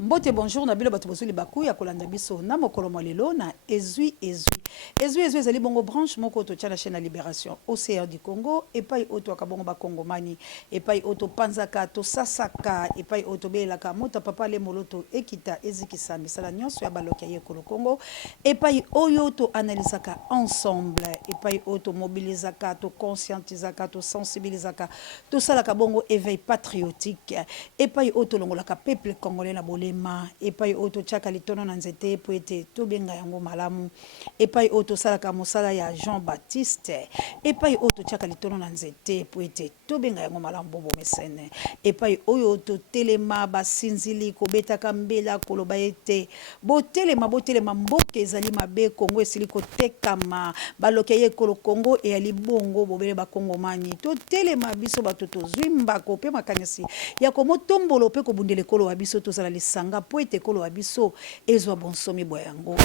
Mbote bonjour na bilo bato bozuli baku ya kolanda biso na mokolo molelo na ezui ezali bongo branche moko to tia na chaîne la Libération Océan du Congo epai oto akabongo ba Kongomani epai oto panzaka to sasaka epai oto belaka mota papa le moloto ekita ezikisa misala nyonso ya baloki ya Kolo Congo epai oyo to analysaka ensemble epai oto mobilisaka to conscientisaka to sensibilisaka to salaka bongo éveil patriotique epai oto longolaka peuple congolais na bolema epai oto tiaka litono na nzete po ete tobenga yango malamu epai oto salaka mosala ya Jean Baptiste epai oto tiaka litono na nzete po ete tobenga yango malamu bobo mesene epai oyo to telema basinzili kobetaka mbela koloba ete botelema mboke ezali mabe Kongo esili kotekama baloki ye Kolo Congo e ali bongo bobele ba Kongomani to telema biso bato tozwi mbako pe makanisi ya komotombolo pe kobundele kolo wa biso tozala lisanga po ete kolo wa biso ezwa bonsomi bwa yango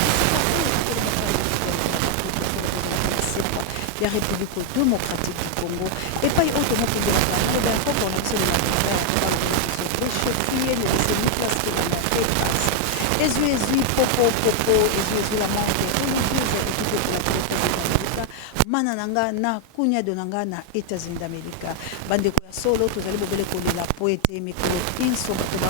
la République démocratique du Congo et pas autre mot de la parole d'un peu pour l'absolu de la manananga na kunya donanga na États-Unis d'Amérique bandeko ya solo tozali bobele kolela poete mikolo inso bato ba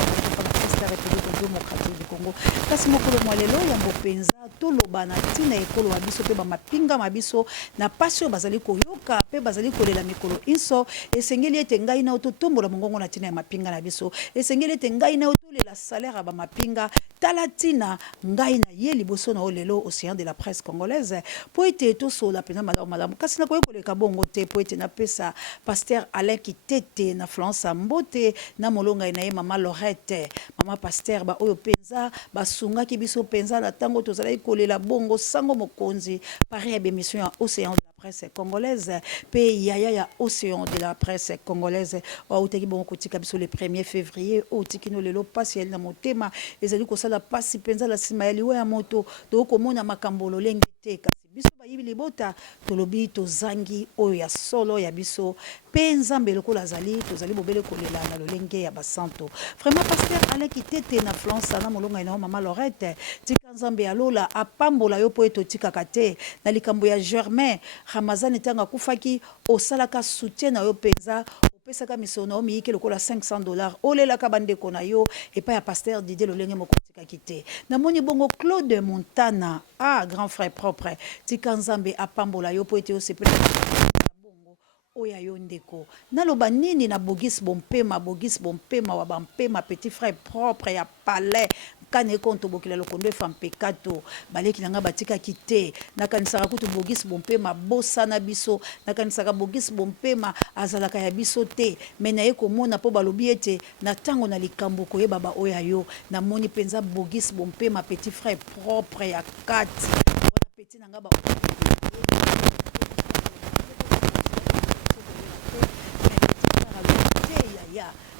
la République démocratique du Congo kasi mokolo mwalelo ya mbopenza toloba na tina ekolo wa biso pe ba mapinga mabiso na pasio bazali koyoka pe bazali kolela mikolo inso esengeli ete ngai na ototombola mongongo na tina ya mapinga na biso esengeli ete ngai na otolela salaire ba mapinga talatina ngai na ye liboso na olelo océan de la presse congolaise po ete tosola pena malamu kasi na koyekoleka bongo te po ete napesa pasteur Alain Kitete na France mbote na molonga na ye mama Lorette mama pasteur ba oyo penza basungaki biso penza na tango tozalaki kolela bongo sango mokonzi pare ya bémission ya océan de la presse congolaise pe yaya ya océan de la presse congolaise outaki bongo kotika biso le 1er février otikino lelo pasi ya na motema ezali kosala pasi penza la sima ya liwa ya moto to komona makambo lolenge te kasi biso bayibi libota tolobi tozangi oyo ya solo ya biso pe nzambe lokola azali tozali bobele kolela na lolenge ya basanto vraiment pasteur Alain Kitete na France na molonga na mama Lorette tika nzambe alola apambola yo po eto tikaka te na likambo ya Germain Ramazani tanga kufaki osalaka soutien na yo penza opesaka misono miyike lokola $500 olelaka bandeko na yo epa ya pasteur Didier lolenge mokotika kite na moni bongo Claude Montana grand frère propre tika nzambe apambola yo po ete osepela bongo oya yo ndeko naloba nini na bogis bompema wa bampema petit frère propre ya palais kane konto bokila lokondo fam pekato baleki nanga batika kite nakanisaka kutu bogis bompema bosa na biso nakanisaka bogis bompema azalaka ya biso te mena ye komona po balobi ete na tango na likambo koyeba ba oya yo na moni penza bogis bompema petit frère propre ya kati wana petit nanga ba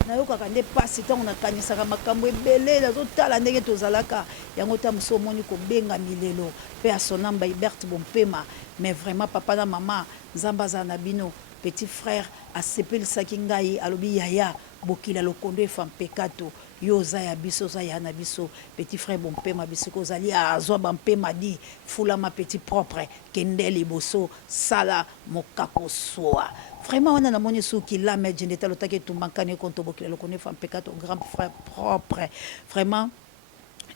nayokaka nde pasi ntango nakanisaka makambo ebele nazotala ndenge tozalaka yango ta moso omoni kobenga milelo mpe asonamba Iberte bompema mais vraiment papa na mama nzambe azala na bino petit frère asepelisaki ngai alobi yaya bokila lokondo efa mpekato yo oza ya biso oza ya na biso petit frère bompema bisiko ozali azwa bampema di fulama petit propre kende liboso sala mokako soa vraiment wana namoni soki lame jende talotaki etumbakani konto bokila lokondo efa mpekato grand frère propre vraiment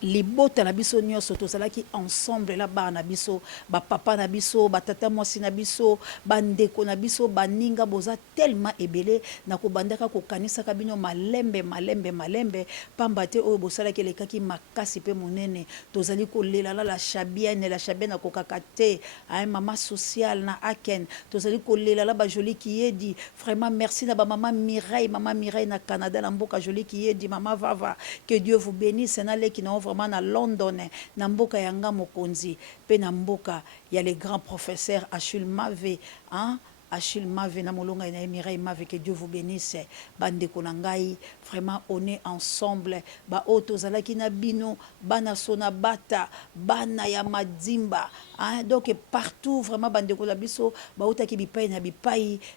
libota na biso nyonso tozalaki ensemble la ba na biso ba papa na biso ba tata mwasi na biso bandeko na biso baninga boza tellement ebele na kobandaka kokanisaka bino malembe pamba te oyo bosalaki elekaki makasi pe monene tozali kolela la chabienne na kokaka te ay mama sociale na Aken tozali kolela la ba joli kiyedi vraiment merci na ba mama Mireille na Canada na mboka joli kiyedi mama Vava que Dieu vous bénisse na leki na vraiment na London na mboka yanga mokonzi pe na mboka ya les grands professeurs Achille Mave Achille Mave na molonga na Mireille Mave, que Dieu vous bénisse. Bande konangai, vraiment on est ensemble. Ba oto zalaki na bino, bana sona bata, bana ya madimba. Hein? Donc partout vraiment bande ko la biso, ba otaki bipai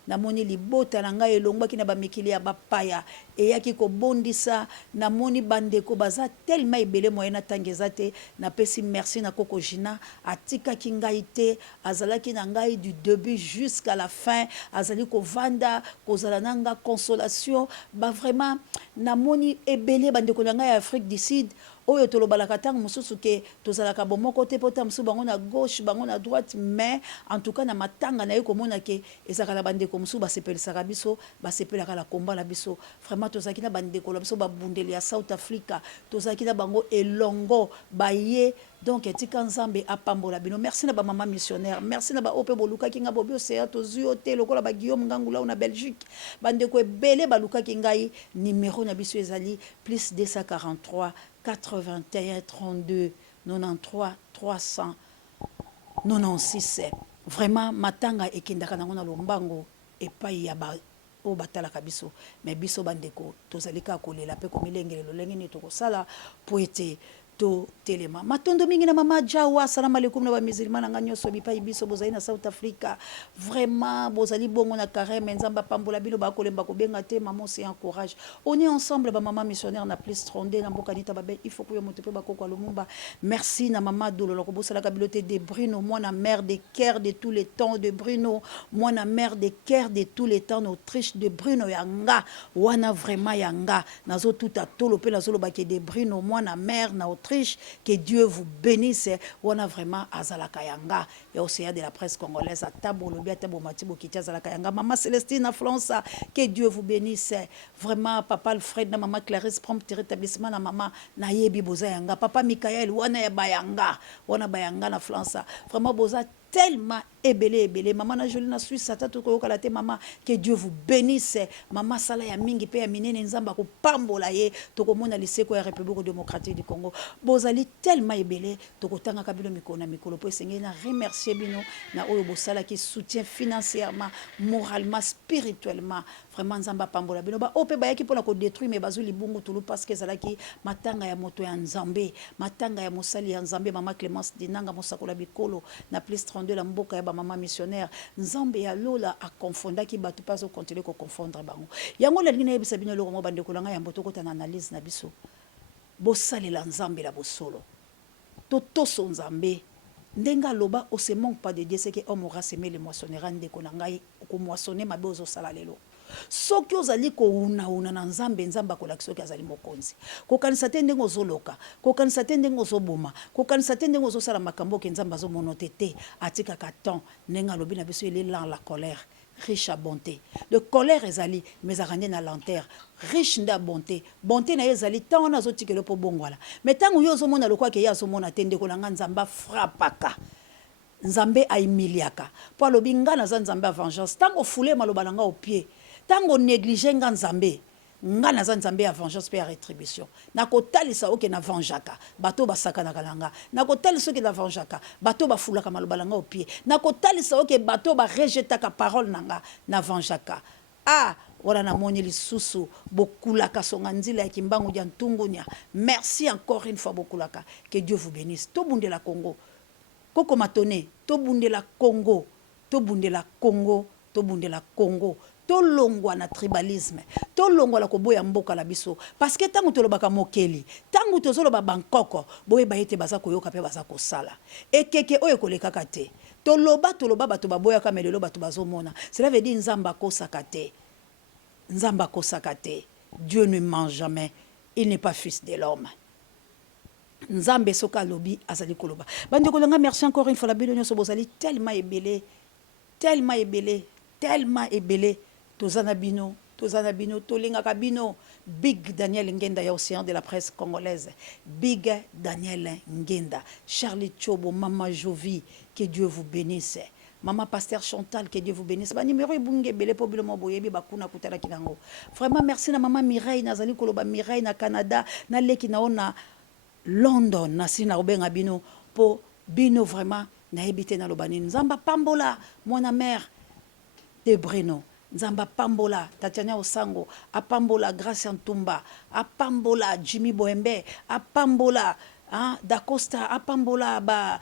na moni libota na ngai elongwa ki na ba mikili ya bapaya. Et yaki ko bondisa na moni bande ko baza tellement ebele moyen na tangezate na pesi merci na koko jina atika ki ngai te azalaki na ngai du début jusqu'à la fin azali ko vanda ko zala nanga consolation ba vraiment na moni ebele bande ko ngai Afrique du Sud oyo tolobalaka tanga mususu ke tozalaka bomoko te pota musu bango na gauche bango na droite mais en tout cas na matanga na yeko mona ke ezaka na bande ko musu basepelisaka biso basepelaka la komba la biso vraiment tozaki na bande ko la biso babundeli ya South Africa tozaki na bango elongo baye donc etika nzambe apambola bino merci na ba mama missionnaire merci na ba ope boluka kinga bobi osea tozuyo te lokola ba Guillaume Ngangula na Belgique bande ko ebele baluka kingai numéro na biso ezali plus 243 81 32 93 396 vraiment matanga ekendaka nango na lombango epai ya ba o batalaka biso mais biso bandeko tozalika kolela pe komilengele lolenge ni tokosala po ete to telema matondo mingi na mama Jawa salam alaikum na ba musulman nga nyoso bipai biso bozali na South Africa vraiment bozali bongo na carême nzamba pambola bino ba kolemba ko benga te maman c'est encourage on est ensemble ba mama missionnaire na plus 32 na mboka nita babe il faut que yo motepe ba koko lumumba merci na mama Dololo ko bosala ka bilote de Bruno moi na mère de cœur de tous les temps de Bruno moi na mère de cœur de tous les temps Autriche de Bruno yanga wana vraiment yanga nazo tout à tolo pe nazo lobaki de Bruno moi na mère na que Dieu vous bénisse. On a vraiment Azala Kayanga et océan de la presse congolaise à Tabo Lobia Tabo Matibo qui Azala Kayanga. Maman Célestine à France, que Dieu vous bénisse. Vraiment, papa Alfred, maman Clarisse, prompt rétablissement, maman Nayebi Bozayanga, papa Michael, wana Bayanga, wana Bayanga na France. Vraiment, Boza tellement ebele maman na jolie na Suisse atatu ko kala te maman que Dieu vous bénisse maman sala ya mingi pe ya minene nzamba ko pambola ye to ko mona liseko ya République démocratique du Congo bozali tellement ebele to ko tanga kabilo mikona mikolo po esengeli na remercier bino na oyo bosala ki soutien financièrement moralement spirituellement vraiment nzamba pambola bino ba ope ba yaki pona ko détruire mais bazuli bungu tulu parce que zalaki matanga ya moto ya nzambe matanga ya mosali ya nzambe maman Clémence Dinanga mosakola bikolo na plus 32 la mboka ya ba maman missionnaire nzambe ya lola a confondre ki batu pas au continuer ko confondre bango yango la lingina yebisa bino loko mo bande ko langa ya mboto ko tana analyse na biso bosali la nzambe la bosolo totoso nzambe ndenga loba on se manque pas de Dieu c'est que homme aura semé le moissonnera ndeko na ngai ko moissonner mabe ozo sala lelo soki ozali ko una na nzambe nzamba ko lakso ki azali mokonzi ko kanisa te ndengo zoloka ko kanisa te ndengo zoboma ko kanisa te ndengo zosala makambo ke nzamba zo monotete atika ka temps nenga lobi na biso ele la colère riche à bonté de colère ezali mais arande na lenteur riche nda bonté bonté na ezali tant on azotikelo po bongwala mais tant yo zo mona lokwa ke ya zo mona te ndeko langa nzamba frappaka nzambe aimiliaka po alobi nga na za nzambe a vengeance tango fule maloba nanga au pied tango négliger nga nzambe nga na za nzambe ya vengeance pe ya rétribution nakotalisa oke na vengeaka bato basakana kalanga nakotalisa oke na vengeaka bato bafulaka maloba nanga au pied nakotalisa oke bato ba rejetaka parole nanga na vengeaka ah wala na moni lisusu bokulaka songa nzila ya kimbangu ya ntungunya merci encore une fois bokulaka que Dieu vous bénisse to bundela Congo koko matone to bundela Congo to bundela Congo to bundela Congo to longwa na tribalisme to longwa la koboya mboka la biso parce que tangu to lobaka mokeli tangu to zolo ba bankoko boye bayete baza koyoka pe baza kosala ekeke oyo kolekaka te to loba bato baboya ka melelo bato bazomona cela veut dire nzamba kosaka te nzamba kosaka te Dieu ne ment jamais il n'est pas fils de l'homme nzambe soka lobi azali koloba bande kolanga merci encore une fois la bino nyoso bozali tellement ebele tozana bino tolinga kabino Big Daniel Ngenda ya océan de la presse congolaise Big Daniel Ngenda Charlie Chobo Mama Jovi que Dieu vous bénisse Maman Pasteur Chantal que Dieu vous bénisse ba numéro ebunge bele pobilo moboyebi bakuna kutala kinango vraiment merci na maman Mireille nazali koloba Mireille na Canada na leki naona London na sina obenga bino po bino vraiment na ebité na lobani nzamba pambola mwana mère de Breno. Nzamba pambola Tatiana Osango, apambola Gracia Ntumba, apambola Jimmy Boembe, apambola Da Costa, apambola ba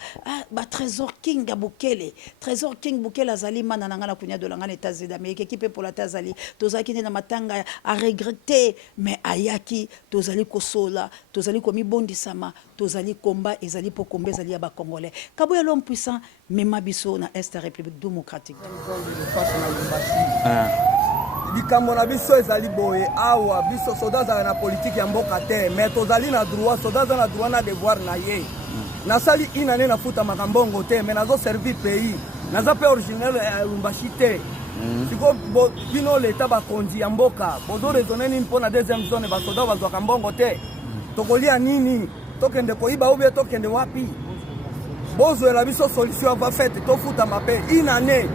Trésor King Bukele. Trésor King Bukele azali mana nangana kunya de l'Angana États-Unis d'Amérique équipe pour la Tazali. Tozaki na matanga a regretter mais ayaki tozali kosola, tozali komi bondisama, tozali combat ezali pour combat ezali ya ba congolais. Kaboya l'homme puissant mema biso na Est République démocratique. likambo na biso ezali boye awa biso soda za na politique ya mboka te mais tozali na droit soda za na droit na devoir na ye nasali inane na futa makambongo te mais nazo servir pays naza pe original ya Lubumbashi te siko bino leta bakonzi ya mboka bozo raisonner nini mpona deuxième zone basoda bazwa kambongo te tokolia nini tokende koiba ubie tokende wapi bozwela biso solution va faite tofuta mape inane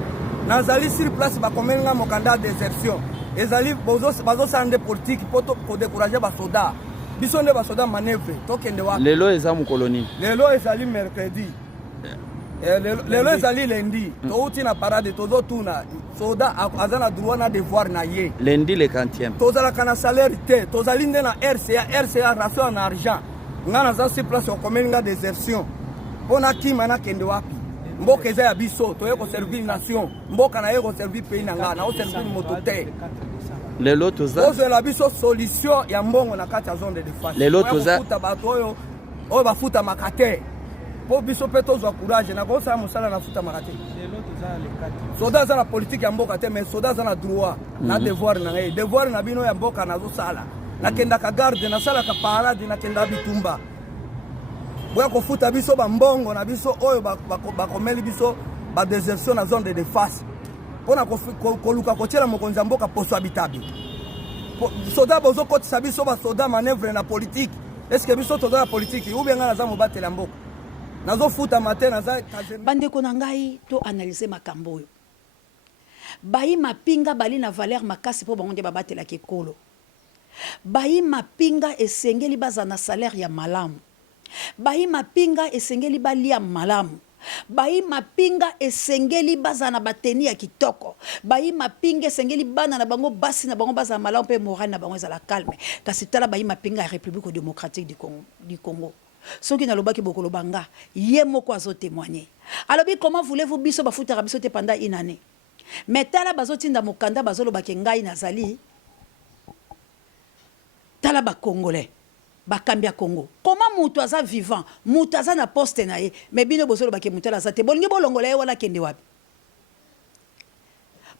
nazali sur place bakomenga mokanda désertion ezali bazo sande politique pour décourager basoda biso nde basoda manœuvre tokende wapi lelo eza mu colonie lelo ezali mercredi lelo ezali lundi touti na parade tozo tuna soda azana droit na devoir na ye lundi le 40e tozalaka na salaire te tozali nde na RCA ration en argent nga naza sur place okomenga désertion mpona kima nakende wapi mboka eza ya biso toye koservir nation mboka na ye koservir pays na nga na oservir moto te lelo toza ozwela biso solution ya mbongo na kati ya zone de défense lelo toza kofuta bato oyo bafuta makate po biso pe tozwa courage na kosala mosala na futa makate lelo toza le 4 soda aza na politique ya mboka te mais soda aza na droit na devoir na ye devoir na bino ya mboka nazosala nakendaka garde nasalaka parade nakenda bitumba boya kofuta biso bambongo na biso oyo bakomeli biso ba désertion na zone de défense pona koluka kotiela mokonzi ya mboka poso habitable soda bozo kotisa biso basoda manœuvre na politique est-ce que biso toza na politique ubenga naza mobatela mboka nazofuta matin naza bandeko na ngai to analyser makambo oyo bayi mapinga bali na valeur makasi po bango nde babatela kekolo bayi mapinga esengeli baza na salaire ya malamu bayi mapinga esengeli balia malamu bayi mapinga esengeli baza na bateni ya kitoko bayi mapinga esengeli bana na bango basi na bango baza malamu pe moral na bango ezala calme kasi tala bayi mapinga ya République démocratique du Congo soki na lobaki bokolo banga ye moko azo témoigner alobi comment voulez-vous biso bafuta biso te pendant une année mais tala bazotinda mokanda bazolobaki ngai nazali tala ba congolais bakambia Congo comment mutu aza vivant mutu aza na poste na ye mais bino bosolo bake mutu aza te bolingi bolongola ye wala kende wapi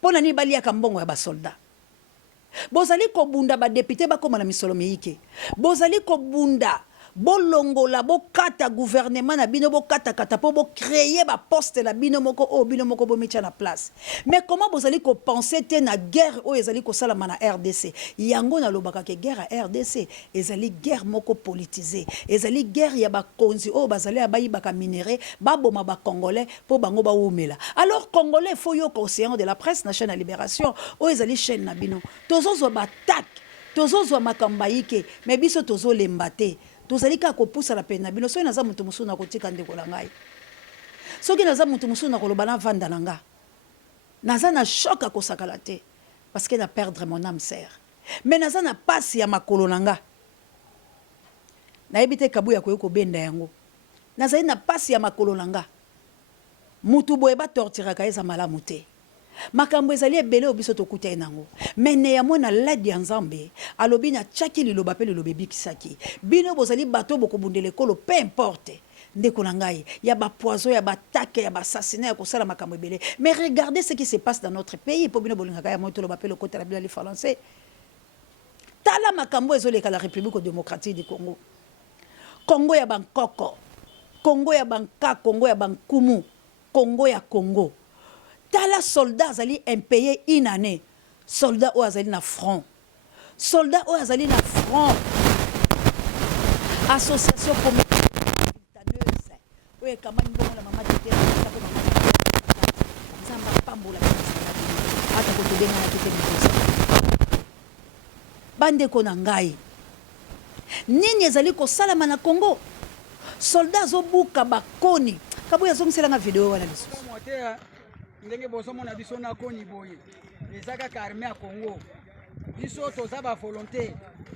pona ni balia kambongo ya basoldat bozali kobunda ba député bakoma na misolo meike bozali kobunda bolongola bokata gouvernement na bino bokata kata po bo créer ba poste la bino moko bo metya na place mais comment bozali ko penser te na guerre o ezali ko sala na RDC yango na lobaka ke guerre à RDC ezali guerre moko politisée ezali guerre ya ba konzi o bazali abayi baka minéré baboma ba congolais po bango ba umela alors congolais faut yo conseiller de la presse na chaîne à Libération o ezali chaîne na bino tozozo ba attaque tozozo makambaike mais biso tozo lembate tozali ka kopusa la pena bino soki naza mutu musu na kotika ndeko la ngai soki naza mutu musu na koloba na vanda na nga naza na choc akosakala te parce que na perdre mon âme sœur mais naza na pasi ya makolo na nga nayebi te kabuya koyoko benda yango nazali na pasi ya makolo na nga mutu boye batortiraka eza malamu te makambo ezali ebele obiso tokuta enango mais néanmoins na l'aide ya Nzambe alobi na tchaki liloba pe liloba bikisaki bino bozali bato bokobundela ekolo peu importe ndeko na ngai ya ba poison ya ba attaque ya ba assassinat ya kosala makambo ebele mais regardez ce qui se passe dans notre pays po bino bolingaka ya moto loba pe le côté la bila les français tala makambo ezoleka la République démocratique du Congo Congo ya bankoko Congo ya banka Congo ya bankumu Congo ya Congo tala soldat azali impayé une année soldat ou azali na front soldat ou azali na front association communautaire oye kamani mbongo la mama tete nzamba pambola ata kotobenga na tete mikosa bandeko na ngai nini ezali kosalama na Congo soldat azobuka bakoni kaboya azongiselanga video wana lisusu ndenge bozomona biso na koni boye eza kaka armée ya Congo biso toza ba volonté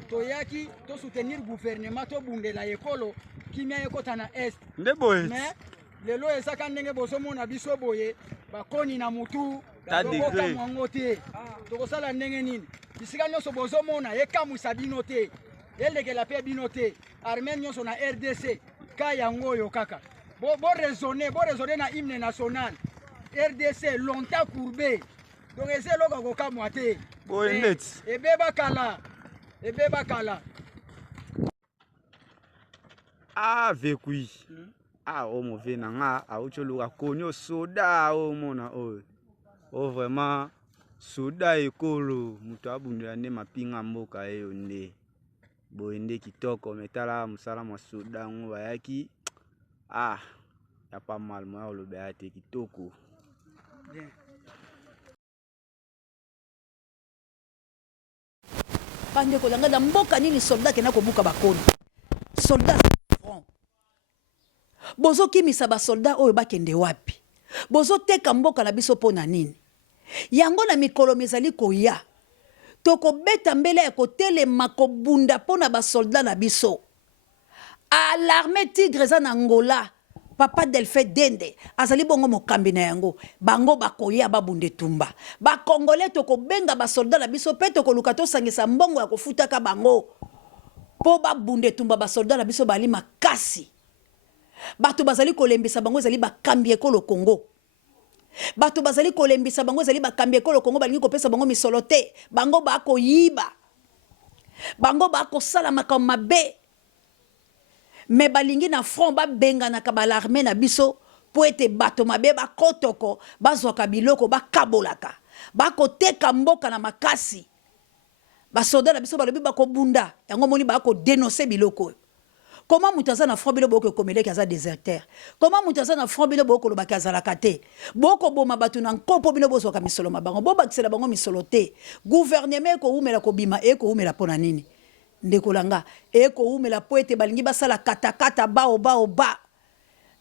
toyaki to soutenir gouvernement to bundela ekolo kimia ekota na est nde boye mais lelo eza ka ndenge bozomona biso boye bakoni na mutu ta degré mwango te tokosala ndenge nini bisika nyonso bozomona ekamwisa bino te elekela mpe bino te armée nyonso na RDC ka yango oyo kaka bo raisonner na hymne national RDC longtemps courbé donc eza eloko kokamwa te boye ndeti ebeba kala vekui o mauvais nanga autoluka konyo soda o mona o vraiment soda ekolo mutu abundela nde mapinga mboka eyo nde boye nde kitoko metala mosala mwa soda ngo bayaki ya pas mal moya olobela te kitoko bande kolanga na mboka nini soldat kena kobuka bakoni soldat front bozokimisa basoldat oyo bakende wapi bozoteka mboka na biso mpo na nini yango na mikolo mizali koya tokobeta mbele ya kotelema kobunda mpo na basoldat na biso alarme tigre eza na Angola papa Delphin Dende azali bongo mokambi na yango bango bakoya babunde tumba bakongole tokobenga basoldat na biso pe tokoluka tosangisa mbongo ya kofutaka bango po babunde tumba basoldat na biso bali makasi bato bazali kolembisa bango ezali bakambi ekolo Congo bato bazali kolembisa bango ezali bakambi ekolo Congo balingi kopesa bango misolo te bango bakoyiba bango bakosala makambo mabe me balingi na front babenganaka balarme na biso po ete bato mabe bakotoko bazwaka biloko bakabolaka bakoteka mboka na makasi basoda na biso balobi bakobunda yango moni bakodenonse biloko comment mutu aza na front bino bokokomeleki aza déserteur comment mutu aza na front bino bokolobaki azalaka te bokoboma bato na nkompo bino bozwaka misolo mabango bobakisela bango misolo te gouvernement ekoumela kobima ekoumela mpo na nini ndekolanga ekoumela po ete balingi basala katakata ba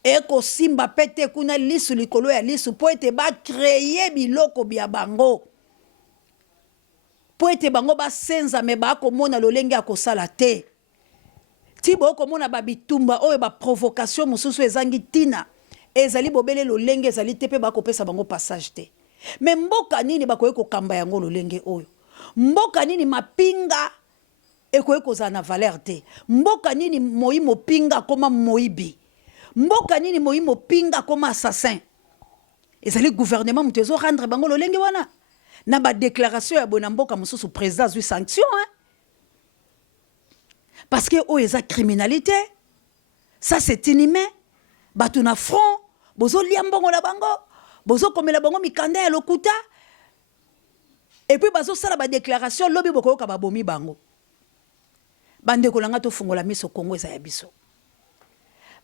ekosimba pe te kuna lisu likolo ya lisu po ete bakreye biloko bya bango po ete bango basenza me bakomona lolenge ya kosala te ti bokomona babitumba oyo baprovocation mosusu ezangi tina ezali bobele lolenge ezali te mpe bakopesa bango passage te me mboka nini bakoki kokamba yango lolenge oyo mboka nini mapinga ekoki kozala na valeur te mboka nini moi mopinga koma moyibi mboka nini moi mopinga koma assassin ezali gouvernement mutu ezorendre bango lolenge wana na badéclaration ya bona mboka mosusu président azwi sanction parce que oyo eza criminalité ça c'est inhumain bato na front bozolia mbongo na bango bozokomela bango mikanda ya lokuta et puis bazosala badéclaration lobi bokoyoka babomi bango bandeko na ngai tofungola miso Congo eza ya biso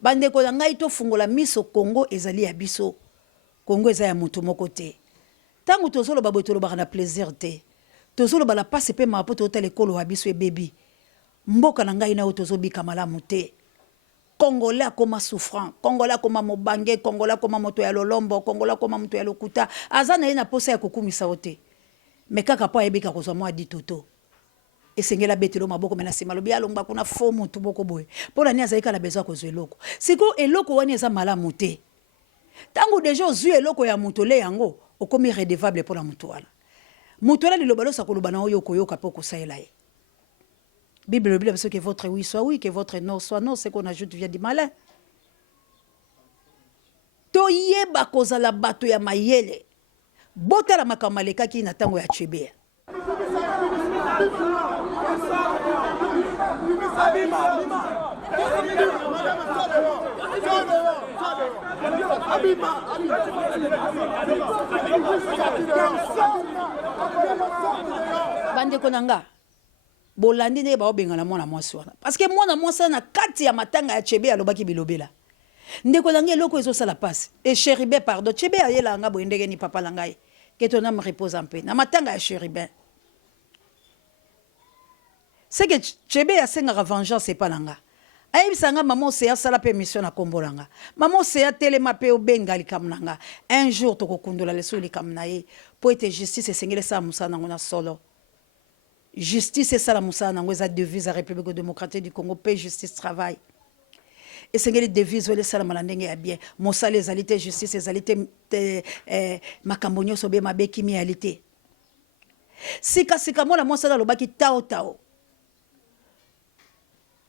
bandeko na ngai tofungola miso Congo ezali ya biso Congo eza ya mutu moko te tango tozoloba boye tolobaka na plaisir te tozoloba la passe pe mapo totala ekolo ya biso ebebi mboka na ngai na oyo tozobika malamu te Congolais akoma souffrant Congolais akoma mobange Congolais akoma moto ya lolombo Congolais akoma moto ya lokuta aza na ye na posa ya kokumisa o te me kaka po ayebika kozwa mwa ditoto esengela betelo maboko mena nsima lobi alongba kuna fo motu boko boye mpo na nini azali kala besoin kozwa eloko siko eloko wani eza malamu te ntango deja ozwi eloko ya moto le yango okomi redevable mpo na motu wana motu wana liloba losa koloba na oyo okoyoka mpo kosalela ye Bible dit que votre oui soit oui, que votre non soit non, ce qu'on ajoute vient du malin. Toyeba kozala bato ya mayele. Bota la makamaleka ki na tango ya chebea. Bande konanga. Bolandi ne ba obengana mwana mwasi wana parce que mwana mwasi na kati ya matanga ya chebe alobaki bilobela ndeko langi eloko ezosala passe et chéribin pardon chebe ayela nga boendeke ni papa langai que ton âme repose en paix na matanga ya chéribin c'est que chebe asengaka vengeance pas langa ayebisanga mama oseya sala pe mission na kombolanga mama oseya telema pe obenga likamu nanga un jour tokokundola leso likamu na ye po ete justice esengeli esala mosala nango na solo justice esala mosala nango eza devise ya république démocratique du congo pe justice travail esengeli devise oyo esalama na ndenge ya bien mosala ezali te justice ezali te makambo nyonso be mabe kimiyali te sikasika mwana mosala alobaki tao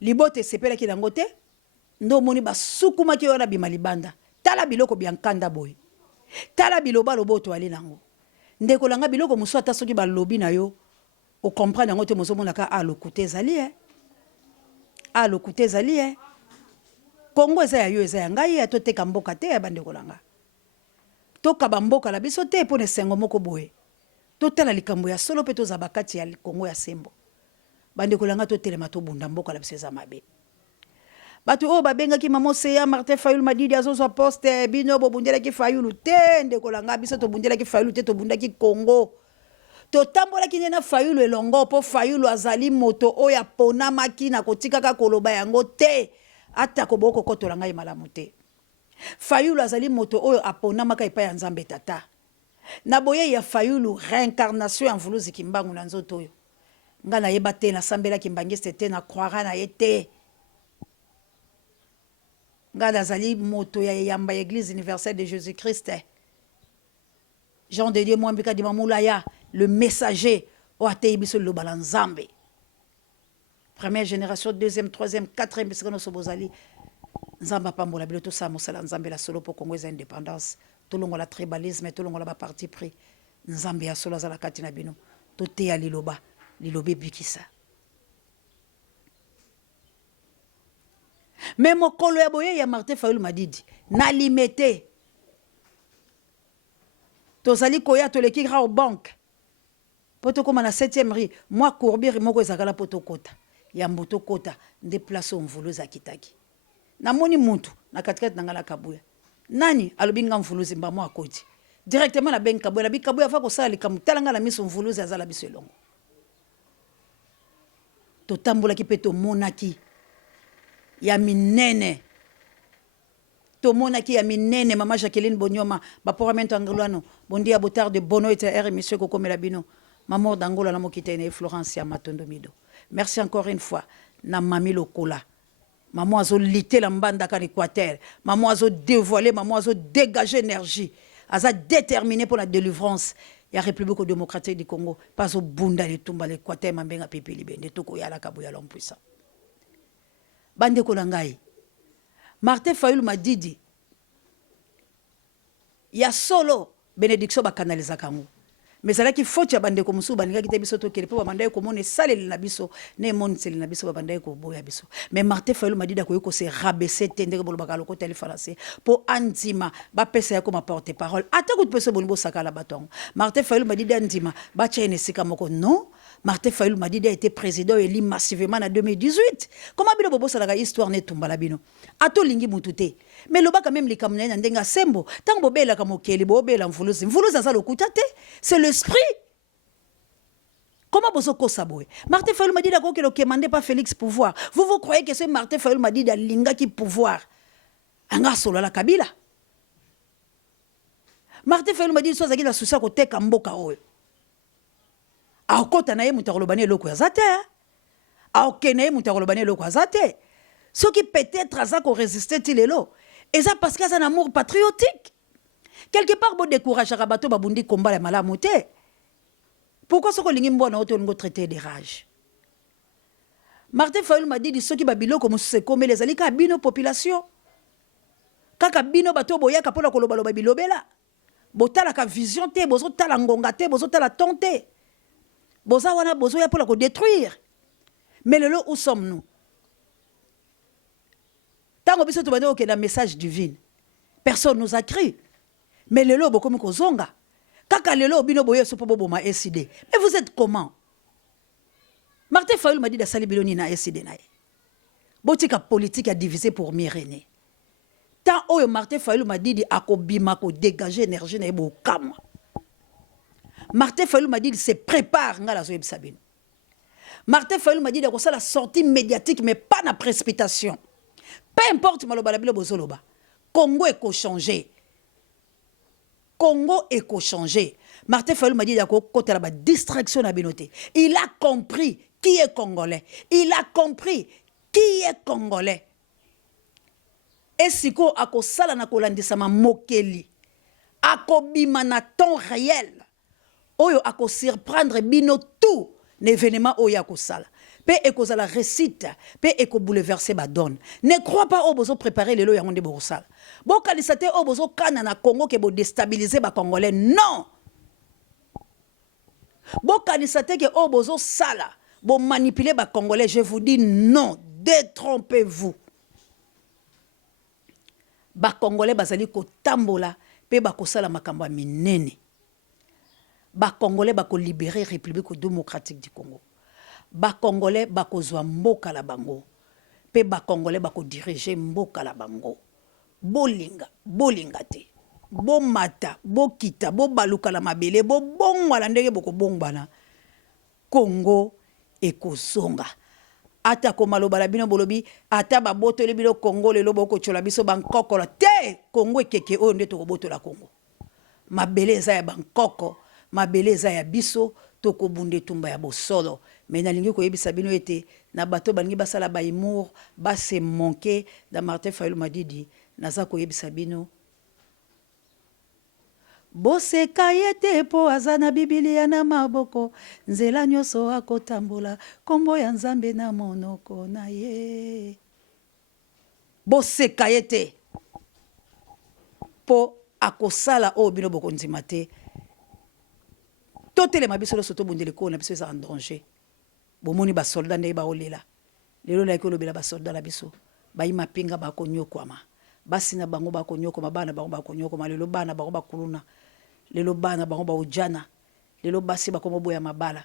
libote esepelaki nango te ndo omoni basukumaki oyo na bima libanda tala biloko bya nkanda boye tala biloba aloba otoali nango ndeko langa biloko mosusu ata soki balobi na yo okomprendre yango te mozomonaka alokute ezali Kongo eza ya yo eza ya ngai ya toteka mboka te ya bandeko langa tokaba mboka la biso te mpo na esengo moko boye totala likambo ya solo mpe toza bakati ya Kongo ya sembo bandeko langa totelema tobunda mboka la biso eza mabe bato oyo babengaki mama oseya Martin Fayulu Madidi azozwa poste bino bobundelaki Fayulu te ndeko langa biso tobundelaki Fayulu te tobundaki Kongo totambolaki nde na Fayulu elongo mpo Fayulu azali moto oyo aponamaki na kotikaka koloba yango te ata ko boko kotola ngai malamu te Fayulu azali moto oyo aponamaka epai ya Nzambe tata na boye ya Fayulu réincarnation ya mvuluzi kimbangu na nzoto oyo nga na yeba te na sambela kimbangiste te na croira na ye te nga nazali moto ya yamba église universelle de Jésus-Christ Jean de Dieu Mwambika Dimamulaya le messager o atei biso loba la Nzambe première génération, deuxième, troisième, quatrième, parce que nous sommes allés. Nzamba pambola bilo to sa mosala Nzambe la solo pour Congo indépendance. Tout le monde la tribalisme, tout le monde la parti pris. Nzambe ya solo za la katina bino. To te ya liloba bikisa. Mais mokolo ya boye ya Martin Fayulu Madidi na limité. To sali koya to leki ra au banque. Poto koma na 7e rue, moi courbir moko ezakala poto kota. Ya mboto kota déplacer mvuluzi akitaki namoni muntu na katikati nanga la kabuya nani alobinga mvuluzi mbamo akoti directement na ben kabuya la bikabuya fa ko sala likamutala la miso mvuluzi azala biso elongo to tambola ki peto monaki ya minene to monaki ya minene mama Jacqueline Bonyoma ba poramento angolano bondia botard de bono et r monsieur kokomela bino maman d'Angola la mokitene Florence ya Matondo Mido. Merci encore une fois. Na mami lokola. Maman azo lité la mbanda kan Équateur. Maman azo dévoilé, maman azo dégagé énergie. Aza déterminé pour la délivrance. Ya République démocratique du Congo. Pas au bunda de tumba l'Équateur mambenga pipi libende toko ya la kabuya l'homme puissant. Bande kolangai. Martin Fayulu Madidi. Ya solo bénédiction ba canaliser kango. Mais ça là qui faut ya bande ko musu baninga kite biso to kele po ba mandaye ko mone saleli na biso ne mon seli na biso ba bandaye ko boya biso mais Martin Fayulu Madidi ko se rabaisser tende ko bolobaka loko tele français po andima ba pesa ko ma porte parole ata ko peso bonbo sakala baton Martin Fayulu Madidi andima ba chene sika moko non Martin Fayulu Madidi a été président élu massivement en 2018 comment bino bobo sala histoire ne tumbala bino ato lingi mutute mais loba quand même les kamna ndenga sembo tant bobela ka mokeli bobela mvuluzi za lokuta te c'est l'esprit. Comment vous avez Martin Fayulu Madidi a commandé par Félix pouvoir. Vous croyez que c'est Martin Fayulu Madidi a linga qui pouvoir? Anga solo la Kabila. Martin Fayulu Madidi soit la soucia côté Kamboka oyo. A okota na ye mutarolobane loko ya zate. A okene mutarolobane loko ya zate. Ce qui peut-être a ça ko résister tilelo. Et ça parce qu'il y a un amour patriotique. Quelque part bon décourage à bato babundi combat la malamote. Pourquoi ce que l'ingimbo na auto ngo traiter des rages? Martin Fayulu Madidi ceux qui babilo comme se comme les alika bino population. Kaka bino bato boyaka pona koloba loba bilobela. Botala ka vision te bozo tala ngonga te bozo tala tonte. Boza wana bozo ya pour détruire. Mais le où sommes-nous? Tango biso to bano que le message divin. Personne nous a cru. Mais le lobo comme kozonga. Kaka le lobo bino boye so pobo ma SID. Mais vous êtes comment? Martin Fayulu Madidi da sali biloni na SID na. Botika politique a divisé pour mirener. Tant oyo Martin Fayulu Madidi akobima ko dégager énergie na ebo kamwa. Martin Fayulu Madidi se prépare ngala zo yebisabino. Martin Fayulu Madidi a ko la sortie médiatique mais pas na précipitation. peu importe maloba na bino bozoloba Congo éco-changé. Congo éco-changé. Martin Fayulu m'a dit côté la distraction na binoté. Il a compris qui est congolais. Il a compris qui est congolais. Et siko ako sala na kolandisa ma mokeli. Ako bima na temps réel. Oyo ako surprendre bino tout l'événement oyo ako sala. Pe eko la récite, pe eko bouleverser ba donne. Ne crois pas au besoin préparer les lois yango de borosala. Bo kalisate au besoin kana na Congo ke bo déstabiliser ba congolais. Non. Bo kalisate ke au besoin sala, bo manipuler ba congolais, je vous dis non, détrompez-vous. Ba congolais bazali ko tambola pe ba ko sala makamba minene. Ba congolais ba ko libérer République démocratique du Congo. Ba congolais ba ko zwa mboka la bango. Pe ba congolais ba ko diriger mboka la bango. Bolinga, bolinga te. Bo mata, bo kita, bo baluka la mabele, bo bongwa la ndenge boko bongbana. Congo ekozonga. Ata ko maloba la bino bolobi, ata ba boto le bino Congo le lobo ko chola biso bankoko la te. Congo ekeke o nde to ko boto la Congo. Mabele za ya bankoko, mabele za ya biso. Toko bunde tumba ya bosolo mais na lingi ko yebisa bino ete na bato balingi basala ba humour ba se manquer da Martin Fayulu Madidi naza ko yebisa bino bose kayete po azana Biblia na maboko nzela nyoso akotambola kombo ya Nzambe na monoko na ye bose kayete po akosala o bino boko nzimate Toutes les mabisolo soto bundele ko na biso en danger. Bomoni ba soldat ne ba olela. Lelo la ko lobela ba soldat la biso. Ba ima pinga ba ko nyokwama. Basi na bango ba ko nyokoma bana bango ba ko nyokoma lelo bana bango ba kuluna. Lelo bana bango ba ujana. Lelo basi ba ko moboya mabala.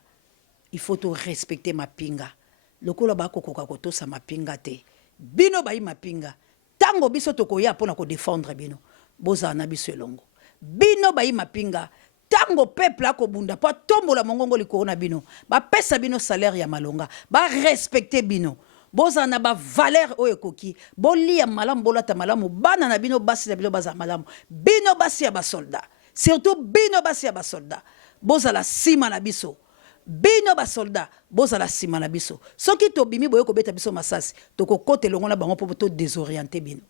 Il faut to respecter ma pinga. Lokola ba ko koka ko to sa mapinga te. Bino ba ima pinga. Tango biso to ko ya pona ko défendre bino. Boza na biso elongo. Bino ba ima pinga. Tango peuple a kobunda pa tombola mongongo likoro na bino ba pesa bino salaire ya malonga ba respecter bino boza na ba valeur o ekoki bolia malamu bolata malamu bana na bino basi na bino baza malamu bino basi ya ba soldat surtout bino basi ya ba soldat boza la sima na biso bino ba soldat boza la sima na biso soki to bimi boyo ko beta biso masasi to ko kote longo na bango po to désorienter bino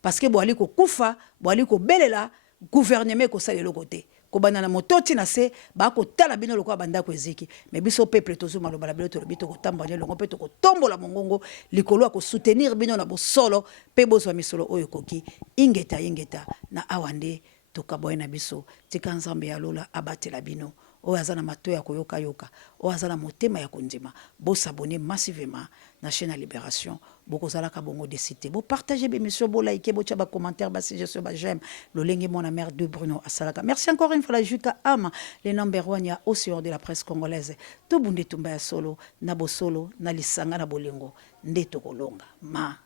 parce que boali ko kufa boali ko belela gouvernement ko sale le côté ko banana mototi na se ba ko tala bino lokwa banda ko eziki mais biso peuple tozuma lo bala bino to bito ko tambanya longo pe to ko tombola mongongo likolo ko soutenir bino na bosolo pe bozwa misolo oyo koki ingeta na awande to kaboy na biso tika Nzambe ya lola abatela bino o azana mato ya koyoka yoka o azana motema ya kondima bo s'abonner massivement na chaîne Libération boko zala ka bongo de cité bo partager be monsieur bo like bo tchaba commentaire ba si je suis ba j'aime le lengue mon mère de Bruno Asalaka. Merci encore une fois la Juka Ama les number 1 ya océan de la presse congolaise to bunde tumba ya solo na bo solo na lisanga na bolingo ndeto kolonga ma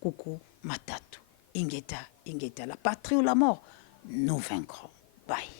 kuku matatu ingeta la patrie ou la mort nous vaincrons. Bye.